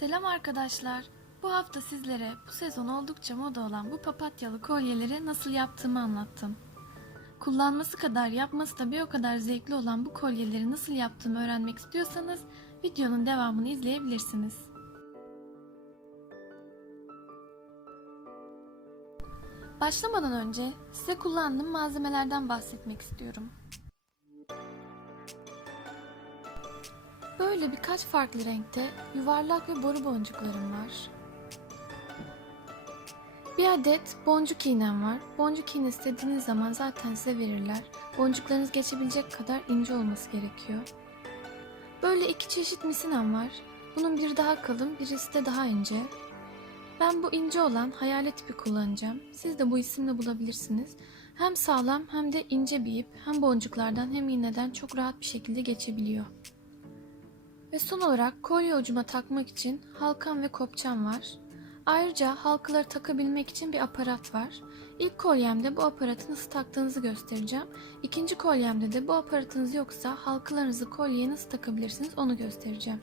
Selam arkadaşlar. Bu hafta sizlere bu sezon oldukça moda olan bu papatyalı kolyeleri nasıl yaptığımı anlattım. Kullanması kadar yapması da bir o kadar zevkli olan bu kolyeleri nasıl yaptığımı öğrenmek istiyorsanız videonun devamını izleyebilirsiniz. Başlamadan önce size kullandığım malzemelerden bahsetmek istiyorum. Böyle birkaç farklı renkte yuvarlak ve boru boncuklarım var. Bir adet boncuk iğnem var. Boncuk iğne istediğiniz zaman zaten size verirler. Boncuklarınız geçebilecek kadar ince olması gerekiyor. Böyle iki çeşit misinem var. Bunun biri daha kalın, birisi de daha ince. Ben bu ince olan hayalet ipi kullanacağım. Siz de bu isimle bulabilirsiniz. Hem sağlam hem de ince bir ip hem boncuklardan hem iğneden çok rahat bir şekilde geçebiliyor. Ve son olarak kolye ucuma takmak için halkam ve kopçam var. Ayrıca halkaları takabilmek için bir aparat var. İlk kolyemde bu aparatı nasıl taktığınızı göstereceğim. İkinci kolyemde de bu aparatınız yoksa halkalarınızı kolyeye nasıl takabilirsiniz onu göstereceğim.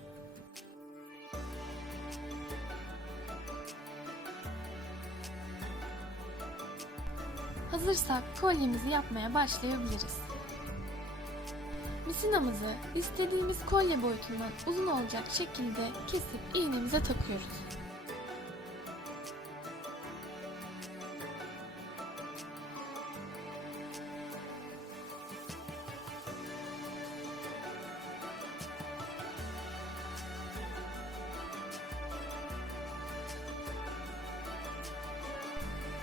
Hazırsak kolyemizi yapmaya başlayabiliriz. Misinamızı istediğimiz kolye boyutundan uzun olacak şekilde kesip iğnemize takıyoruz.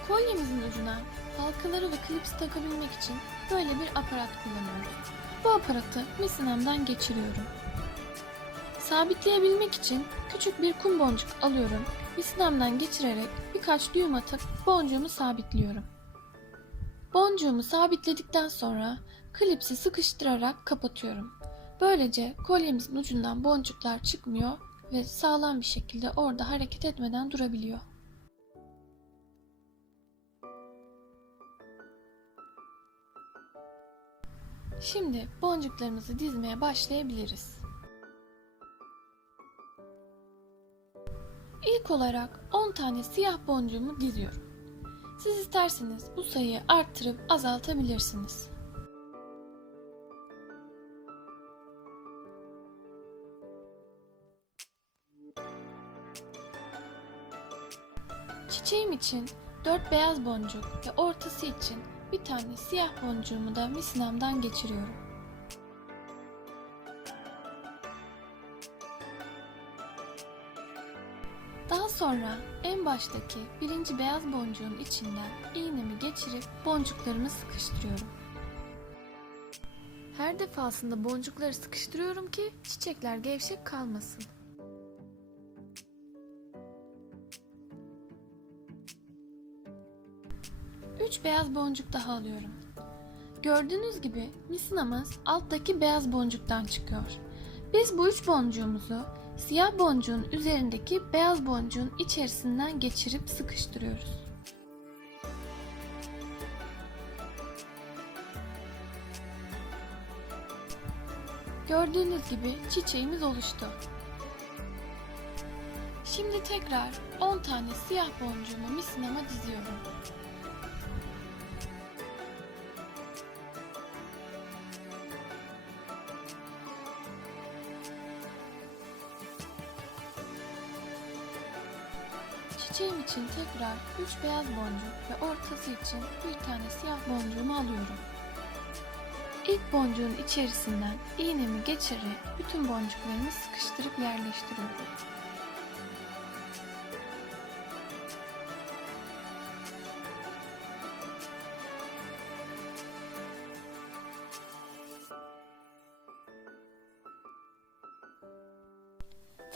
Kolyemizin ucuna halkaları ve klipsi takabilmek için böyle bir aparat kullanıyoruz. Bu aparatı misinamdan geçiriyorum. Sabitleyebilmek için küçük bir kum boncuk alıyorum. Misinamdan geçirerek birkaç düğüm atıp boncuğumu sabitliyorum. Boncuğumu sabitledikten sonra klipsi sıkıştırarak kapatıyorum. Böylece kolyemizin ucundan boncuklar çıkmıyor ve sağlam bir şekilde orada hareket etmeden durabiliyor. Şimdi boncuklarımızı dizmeye başlayabiliriz. İlk olarak 10 tane siyah boncuğumu diziyorum. Siz isterseniz bu sayıyı arttırıp azaltabilirsiniz. Çiçeğim için 4 beyaz boncuk ve ortası için bir tane siyah boncuğumu da misinamdan geçiriyorum. Daha sonra en baştaki birinci beyaz boncuğun içinden iğnemi geçirip boncuklarımı sıkıştırıyorum. Her defasında boncukları sıkıştırıyorum ki çiçekler gevşek kalmasın. Beyaz boncuk daha alıyorum. Gördüğünüz gibi misinamız alttaki beyaz boncuktan çıkıyor. Biz bu üç boncuğumuzu siyah boncuğun üzerindeki beyaz boncuğun içerisinden geçirip sıkıştırıyoruz. Gördüğünüz gibi çiçeğimiz oluştu. Şimdi tekrar 10 tane siyah boncuğumu misinama diziyorum. Çiçeğim için tekrar 3 beyaz boncuk ve ortası için bir tane siyah boncuğumu alıyorum. İlk boncuğun içerisinden iğnemi geçirerek bütün boncuklarımı sıkıştırıp yerleştiriyorum.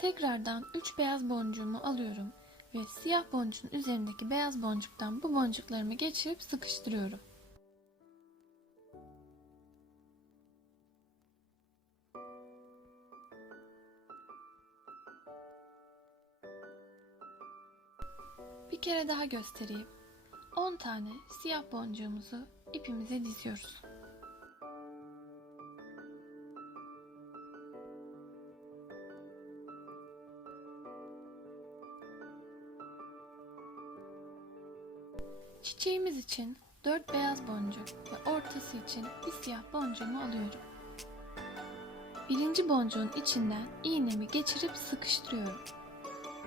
Tekrardan 3 beyaz boncuğumu alıyorum ve siyah boncuğun üzerindeki beyaz boncuktan bu boncuklarımı geçirip sıkıştırıyorum. Bir kere daha göstereyim. 10 tane siyah boncuğumuzu ipimize diziyoruz. Çiçeğimiz için 4 beyaz boncuk ve ortası için bir siyah boncuğumu alıyorum. Birinci boncuğun içinden iğnemi geçirip sıkıştırıyorum.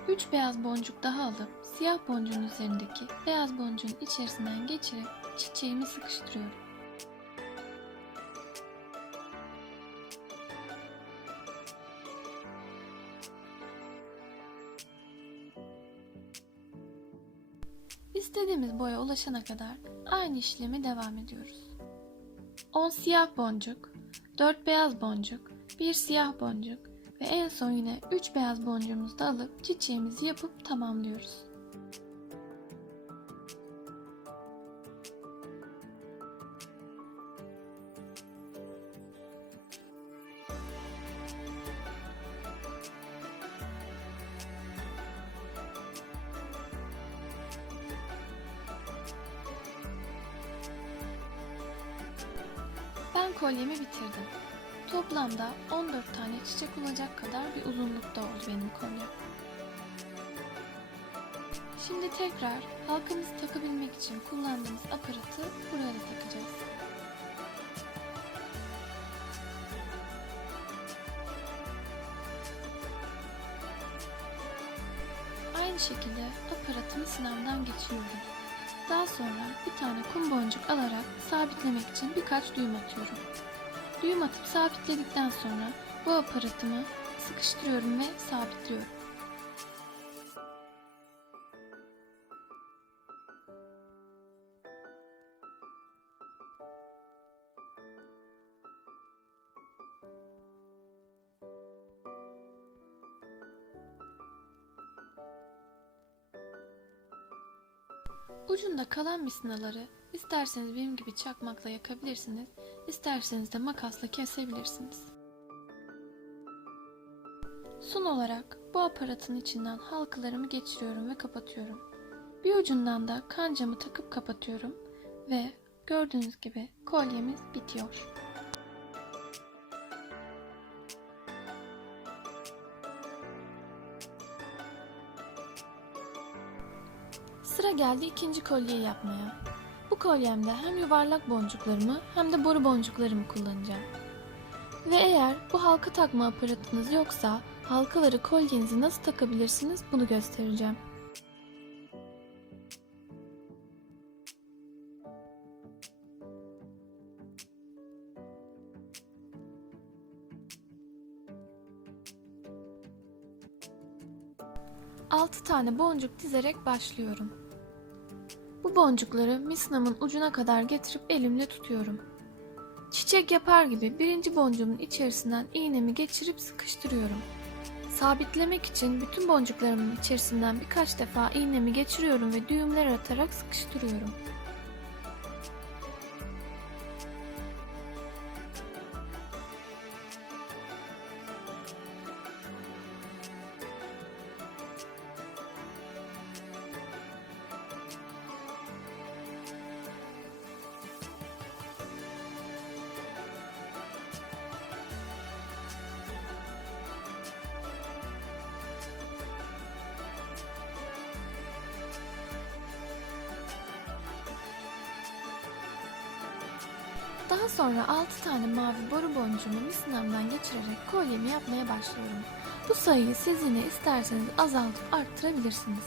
3 beyaz boncuk daha alıp siyah boncuğun üzerindeki beyaz boncuğun içerisinden geçirip çiçeğimi sıkıştırıyorum. İstediğimiz boya ulaşana kadar aynı işlemi devam ediyoruz. 10 siyah boncuk, 4 beyaz boncuk, 1 siyah boncuk ve en son yine 3 beyaz boncuğumuzu da alıp çiçeğimizi yapıp tamamlıyoruz. Kolyemi bitirdim. Toplamda 14 tane çiçek olacak kadar bir uzunlukta oldu benim kolyem. Şimdi tekrar halkamızı takabilmek için kullandığımız aparatı buraya takacağız. Aynı şekilde aparatımı sınavdan geçiriyorum. Daha sonra bir tane kum boncuk alarak sabitlemek için birkaç düğüm atıyorum. Düğüm atıp sabitledikten sonra bu aparatımı sıkıştırıyorum ve sabitliyorum. Ucunda kalan misinaları isterseniz benim gibi çakmakla yakabilirsiniz, isterseniz de makasla kesebilirsiniz. Son olarak bu aparatın içinden halkalarımı geçiriyorum ve kapatıyorum. Bir ucundan da kancamı takıp kapatıyorum ve gördüğünüz gibi kolyemiz bitiyor. Sıra geldi ikinci kolyeyi yapmaya. Bu kolyemde hem yuvarlak boncuklarımı hem de boru boncuklarımı kullanacağım. Ve eğer bu halka takma aparatınız yoksa halkaları kolyenize nasıl takabilirsiniz bunu göstereceğim. Altı tane boncuk dizerek başlıyorum. Bu boncukları misnamın ucuna kadar getirip elimle tutuyorum. Çiçek yapar gibi birinci boncuğumun içerisinden iğnemi geçirip sıkıştırıyorum. Sabitlemek için bütün boncuklarımın içerisinden birkaç defa iğnemi geçiriyorum ve düğümler atarak sıkıştırıyorum. Daha sonra 6 tane mavi boru boncuğumu misinamdan geçirerek kolyemi yapmaya başlıyorum. Bu sayıyı siz yine isterseniz azaltıp arttırabilirsiniz.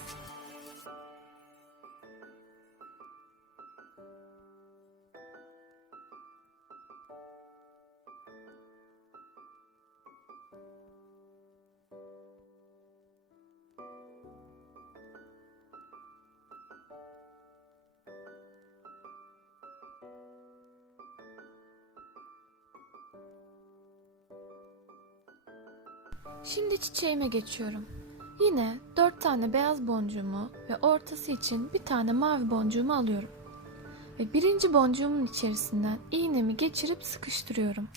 Şimdi çiçeğime geçiyorum. Yine 4 tane beyaz boncuğumu ve ortası için bir tane mavi boncuğumu alıyorum. Ve birinci boncuğumun içerisinden iğnemi geçirip sıkıştırıyorum.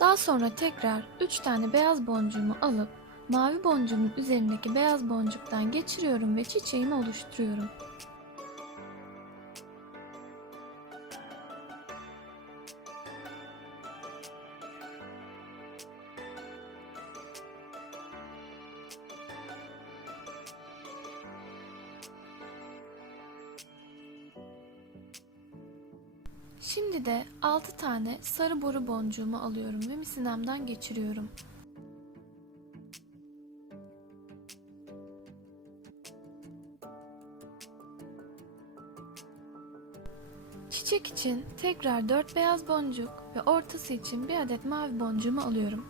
Daha sonra tekrar 3 tane beyaz boncuğumu alıp mavi boncuğumun üzerindeki beyaz boncuktan geçiriyorum ve çiçeğimi oluşturuyorum. Şimdi de 6 tane sarı boru boncuğumu alıyorum ve misinemden geçiriyorum. Çiçek için tekrar 4 beyaz boncuk ve ortası için bir adet mavi boncuğumu alıyorum.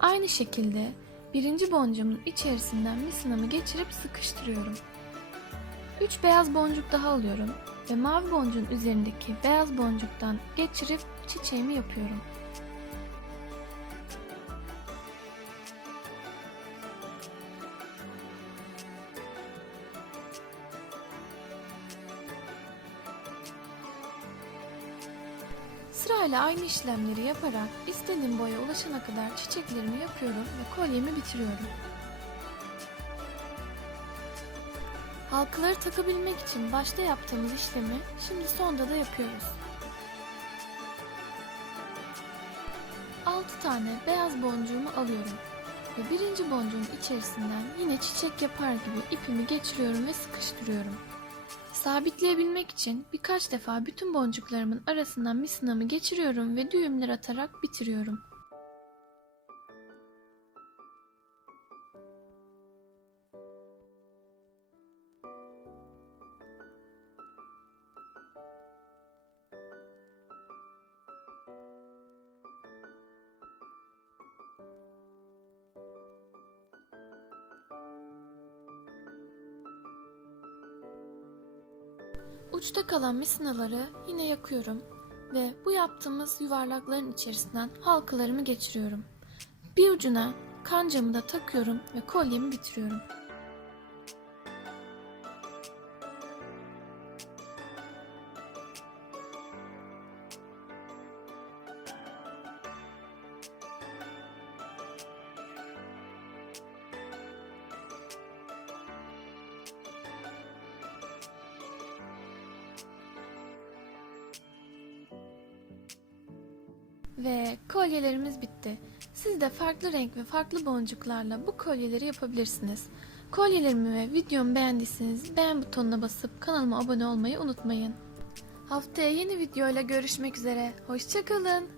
Aynı şekilde birinci boncuğumun içerisinden misinamı geçirip sıkıştırıyorum. 3 beyaz boncuk daha alıyorum ve mavi boncuğun üzerindeki beyaz boncuktan geçirip çiçeğimi yapıyorum. Sırayla aynı işlemleri yaparak istediğim boya ulaşana kadar çiçeklerimi yapıyorum ve kolyemi bitiriyorum. Halkaları takabilmek için başta yaptığımız işlemi şimdi sonda da yapıyoruz. 6 tane beyaz boncuğumu alıyorum ve birinci boncuğun içerisinden yine çiçek yapar gibi ipimi geçiriyorum ve sıkıştırıyorum. Sabitleyebilmek için birkaç defa bütün boncuklarımın arasından misinamı geçiriyorum ve düğümler atarak bitiriyorum. Uçta kalan misinaları yine yakıyorum ve bu yaptığımız yuvarlakların içerisinden halkalarımı geçiriyorum. Bir ucuna kancamı da takıyorum ve kolyemi bitiriyorum. Ve kolyelerimiz bitti. Siz de farklı renk ve farklı boncuklarla bu kolyeleri yapabilirsiniz. Kolyelerimi ve videomu beğendiyseniz beğen butonuna basıp kanalıma abone olmayı unutmayın. Haftaya yeni videoyla görüşmek üzere. Hoşçakalın.